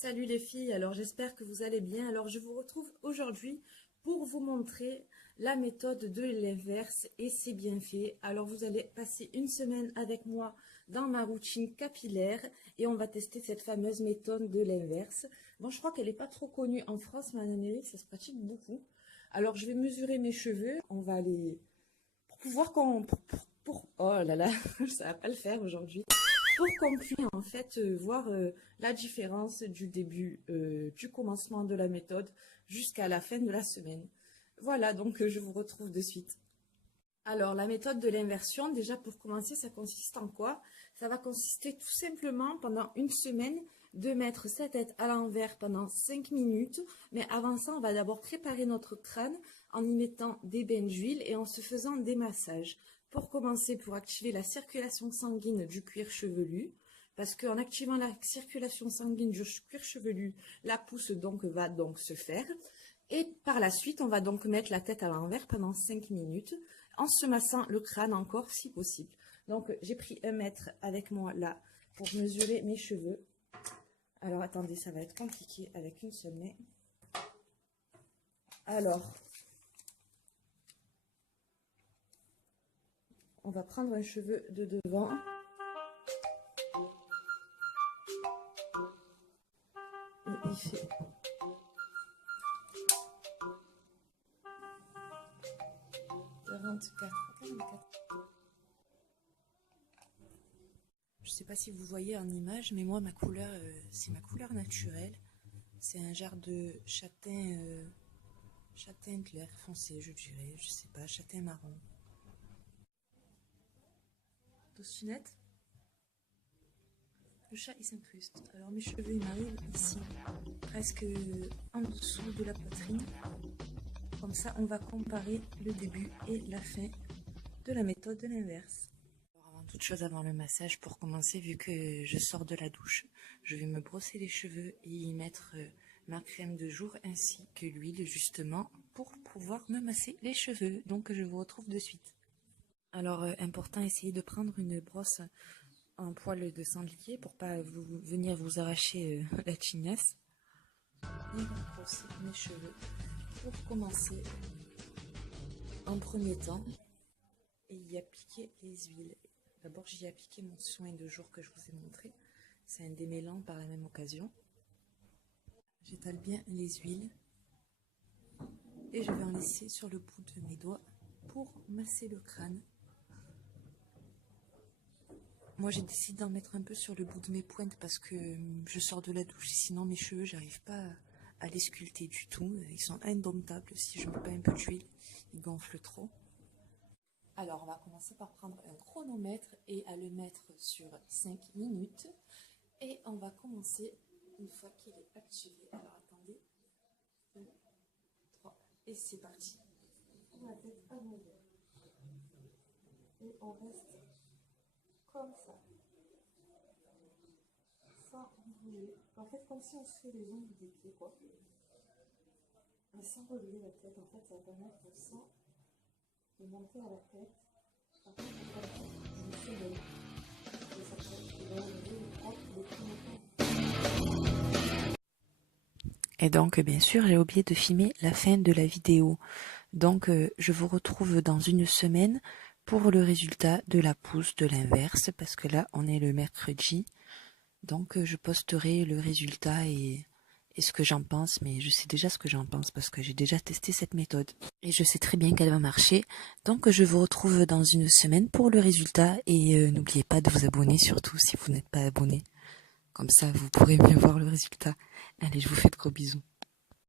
Salut les filles, alors j'espère que vous allez bien. Alors je vous retrouve aujourd'hui pour vous montrer la méthode de l'inverse et ses bienfaits. Alors vous allez passer une semaine avec moi dans ma routine capillaire et on va tester cette fameuse méthode de l'inverse. Bon, je crois qu'elle n'est pas trop connue en France, mais en Amérique ça se pratique beaucoup. Alors je vais mesurer mes cheveux, on va aller pour pouvoir oh là là, ça va pas le faire aujourd'hui. Pour qu'on puisse en fait voir la différence du début, du commencement de la méthode jusqu'à la fin de la semaine. Voilà, donc je vous retrouve de suite. Alors, la méthode de l'inversion, déjà pour commencer, ça consiste en quoi? Ça va consister tout simplement pendant une semaine de mettre sa tête à l'envers pendant 5 minutes. Mais avant ça, on va d'abord préparer notre crâne en y mettant des bains d'huile et en se faisant des massages. Pour commencer, pour activer la circulation sanguine du cuir chevelu, parce qu'en activant la circulation sanguine du cuir chevelu, la pousse donc va donc se faire. Et par la suite, on va donc mettre la tête à l'envers pendant 5 minutes, en se massant le crâne encore si possible. Donc j'ai pris 1 mètre avec moi là pour mesurer mes cheveux. Alors attendez, ça va être compliqué avec une seule main. Alors, on va prendre un cheveu de devant. Et il fait... Je sais pas si vous voyez en image, mais moi ma couleur, c'est ma couleur naturelle. C'est un genre de châtain, châtain clair foncé, je dirais, je sais pas, châtain marron. T'es nette? Le chat il s'incruste. Alors mes cheveux ils m'arrivent ici, presque en dessous de la poitrine. Comme ça on va comparer le début et la fin de la méthode de l'inverse. Avant toute chose, avant le massage, pour commencer, vu que je sors de la douche, je vais me brosser les cheveux et y mettre ma crème de jour ainsi que l'huile justement pour pouvoir me masser les cheveux. Donc je vous retrouve de suite. Alors important, essayez de prendre une brosse en poil de sanglier pour pas venir vous arracher la chignasse. Et brosser mes cheveux pour commencer en premier temps et y appliquer les huiles. D'abord j'y ai appliqué mon soin de jour que je vous ai montré, c'est un démêlant par la même occasion. J'étale bien les huiles et je vais en laisser sur le bout de mes doigts pour masser le crâne. Moi j'ai décidé d'en mettre un peu sur le bout de mes pointes parce que je sors de la douche, sinon mes cheveux j'arrive pas à les sculpter du tout, ils sont indomptables si je ne mets pas un peu d'huile, ils gonflent trop. Alors on va commencer par prendre un chronomètre et à le mettre sur 5 minutes et on va commencer une fois qu'il est activé. Alors attendez, 1, 3 et c'est parti. On va tête à l'envers et on reste comme ça, sans bouger. En fait, comme si on se fait les ongles des pieds, quoi. Mais sans relever la tête, en fait, ça va permettre au sang de monter à la tête. Par contre, je me suis levé. Et ça va enlever le propre des pieds. Et donc, bien sûr, j'ai oublié de filmer la fin de la vidéo. Donc, je vous retrouve dans une semaine pour le résultat de la pousse de l'inverse, parce que là, on est le mercredi. Donc, je posterai le résultat et ce que j'en pense, mais je sais déjà ce que j'en pense parce que j'ai déjà testé cette méthode. Et je sais très bien qu'elle va marcher. Donc, je vous retrouve dans une semaine pour le résultat et n'oubliez pas de vous abonner, surtout si vous n'êtes pas abonné. Comme ça, vous pourrez mieux voir le résultat. Allez, je vous fais de gros bisous.